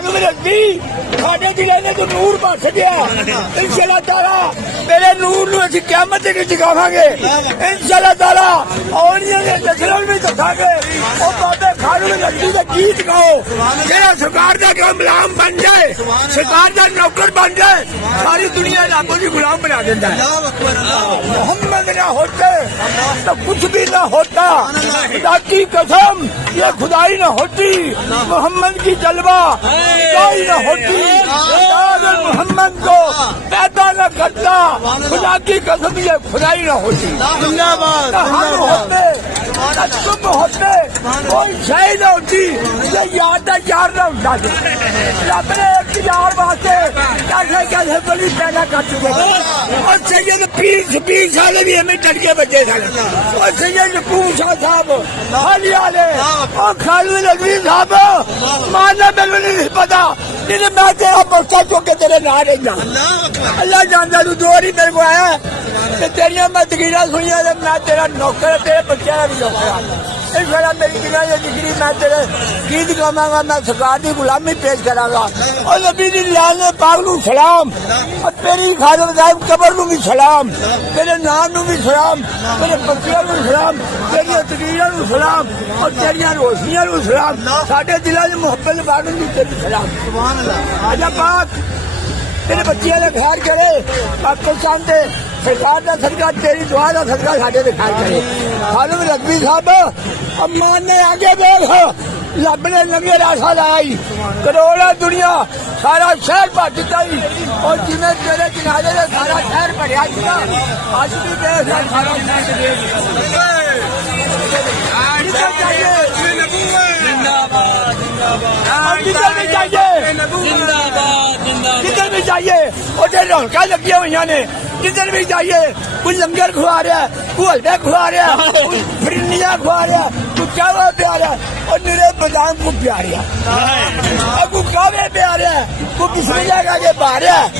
मालूम रखी साढ़े दिल ने तो नूर बस गया इंशाअल्लाह ताला तेरे नूर नूं असीं क़यामत दे विच दिखावांगे इंशाअल्लाह ताला औलियां दे दसलों भी दिखावांगे ओ बाबे खालू रखी दे गीत गाओ जेड़ा सरकार दा गुलाम बन जाए सरकार दा नौकर बन जाए सारी दुनिया रब दी गुलाम बना देता है। मोहम्मद ना होते तो कुछ भी ना होता खुदा की कसम ये खुदाई न होती मोहम्मद की जलवा खुदाई न होती अगर मोहम्मद को पैदा न करता खुदा की कसम ये खुदाई न होती हम होते तुम होते कोई शय न होती ये यार न होता रब ने एक यार वास्ते कैसे कैसे बड़ी पैदा कर चुके और सैयद पीर साले भी हमें टटके बच्चे थे और सैयद पूछा साहब हाली वाले और खालू नजवी साहब मारना मेरे नहीं पता नहीं मैं तेरा पर्चा चुक के तेरे ना रहना अल्लाह जानता तू दो ही मेरे को आया तेरिया मैं तकरीरा सुनिया मैं तेरा नौकर तेरे बच्चे का भी नौकर इस तरह मेरी बिना ये डिग्री मैं तेरे गीत गावांगा मैं सरकार की गुलामी पेश करांगा और नबी दी लाल ने पाक नू सलाम और तेरी खादम साहब कबर नू भी सलाम तेरे नाम नू भी सलाम तेरे बच्चों नू सलाम तेरी तकरीरा नू सलाम और तेरिया रोशनियां नू सलाम साडे दिलों च मुहब्बत बागन दी तेरी सलाम अल्लाह पाक तेरे बच्चे ने खैर करे पाकिस्तान दे सरकार का सदका तेरी दुआ का सदका साडे ते खैर करे खालू रजवी साहब अम्मान ने आगे देख रब ने लंगे राशा लाई करोड़ा दुनिया सारा शहर भर दिता और जिन्हें तेरे किनारे से सारा शहर भरिया अज भी देख सारा जिधर भी जाइए उधर रौनक लगी हुई ने जिधर भी जाइए कोई लंगर खुआ रहा है कोई हलवा खुआ रहा है कोई फिरनिया खुआ रहा है कोई कावा प्या रहा है और निरे बादाम को प्या रहा है कोई कावे प्या रहा है कोई बिस्मिल्लाह का के पा रहा है।